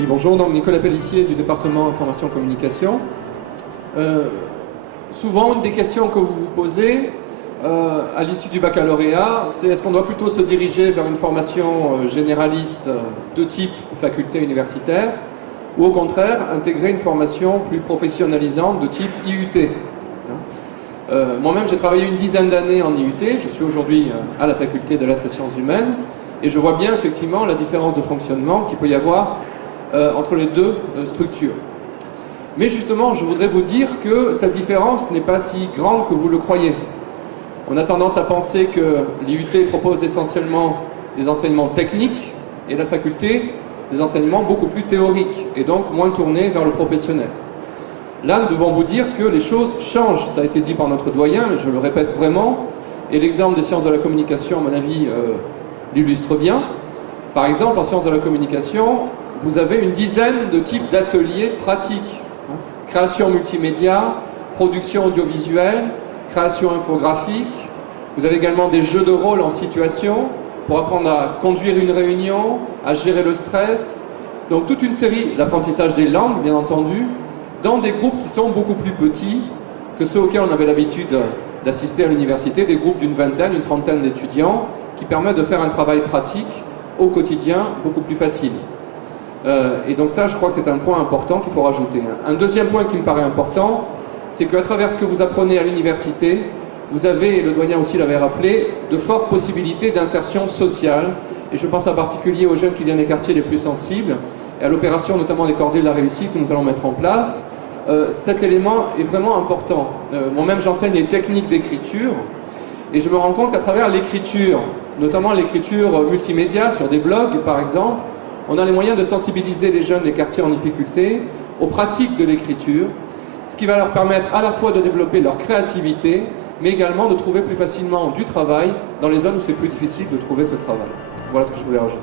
Oui, bonjour, donc Nicolas Pellissier du département Information et Communication. Souvent, une des questions que vous vous posez à l'issue du baccalauréat, c'est est-ce qu'on doit plutôt se diriger vers une formation généraliste de type faculté universitaire ou au contraire intégrer une formation plus professionnalisante de type IUT. Moi-même, j'ai travaillé une dizaine d'années en IUT, je suis aujourd'hui à la faculté de lettres et sciences humaines et je vois bien effectivement la différence de fonctionnement qu'il peut y avoir entre les deux structures. Mais justement, je voudrais vous dire que cette différence n'est pas si grande que vous le croyez. On a tendance à penser que l'IUT propose essentiellement des enseignements techniques et la faculté des enseignements beaucoup plus théoriques et donc moins tournés vers le professionnel. Là, nous devons vous dire que les choses changent. Ça a été dit par notre doyen, mais je le répète vraiment, et l'exemple des sciences de la communication, à mon avis, l'illustre bien. Par exemple, en sciences de la communication, vous avez une dizaine de types d'ateliers pratiques. Création multimédia, production audiovisuelle, création infographique. Vous avez également des jeux de rôle en situation pour apprendre à conduire une réunion, à gérer le stress. Donc toute une série, l'apprentissage des langues, bien entendu, dans des groupes qui sont beaucoup plus petits que ceux auxquels on avait l'habitude d'assister à l'université, des groupes d'une vingtaine, une trentaine d'étudiants, qui permettent de faire un travail pratique au quotidien beaucoup plus facile. Et donc ça, je crois que c'est un point important qu'il faut rajouter. Un deuxième point qui me paraît important, c'est qu'à travers ce que vous apprenez à l'université, vous avez, et le doyen aussi l'avait rappelé, de fortes possibilités d'insertion sociale. Et je pense en particulier aux jeunes qui viennent des quartiers les plus sensibles, et à l'opération notamment des cordées de la réussite que nous allons mettre en place. Cet élément est vraiment important. Moi-même, j'enseigne les techniques d'écriture, et je me rends compte qu'à travers l'écriture, notamment l'écriture multimédia sur des blogs par exemple, on a les moyens de sensibiliser les jeunes des quartiers en difficulté aux pratiques de l'écriture, ce qui va leur permettre à la fois de développer leur créativité, mais également de trouver plus facilement du travail dans les zones où c'est plus difficile de trouver ce travail. Voilà ce que je voulais rajouter.